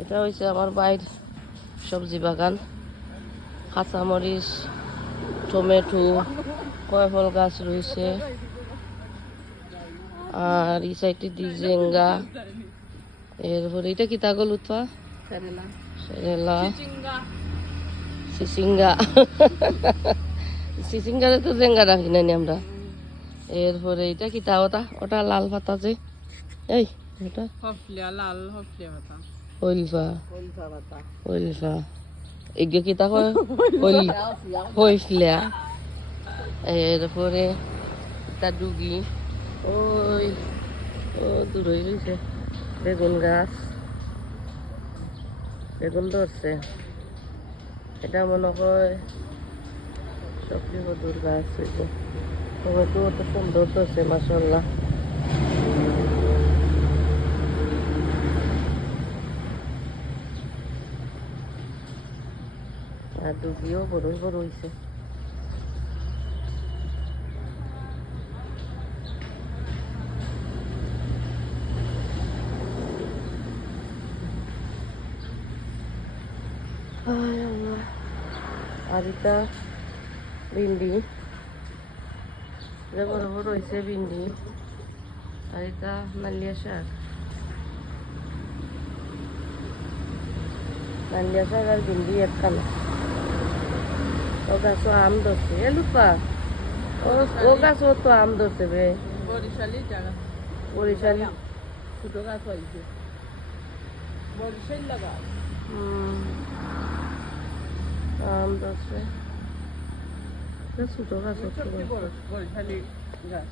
এটা হচ্ছে আমার বাইর সবজি বাগান, কাঁচামরিচ, টমেটো, কয়ফল গাছ রয়েছে। আর এই সাইডে ডিজেঙ্গা, এরপরে এটা কি তাগল উৎপা সেরেলা সিসিঙ্গা সিসিঙ্গারে তো জেঙ্গা রাখি না আমরা। এরপরে এটা কি তা ওটা ওটা লাল পাতা যে এই ওটা ওইলফা ওইলফা এগুলো কি তা কয় হইফলিয়া। এরপরে তা ডুগি ওই ও দূর হয়ে রয়েছে। বেগুন গাছ, বেগুন ধরছে। এটা মনে হয় সবজি মধুর গাছ হয়েছে। টমেটো অত সুন্দর ধরছে মাশাআল্লাহ। আর ডুগিও বড় বড় হয়েছে। আর এটা ভিন্ডি, এটা বড় বড় হয়েছে ভিন্ডি। আর এটা নালিয়া শাক, নালিয়া শাক আর ভিন্ডি একখানা। ও গাছ আম ধরছে এ লুপা, ও গাছ তো আম ধরছে বে। বরিশালি ছোট গাছ হয়েছে, বরিশাল লাগা আম ধরছে ছোট গাছ। বরিশালি গাছ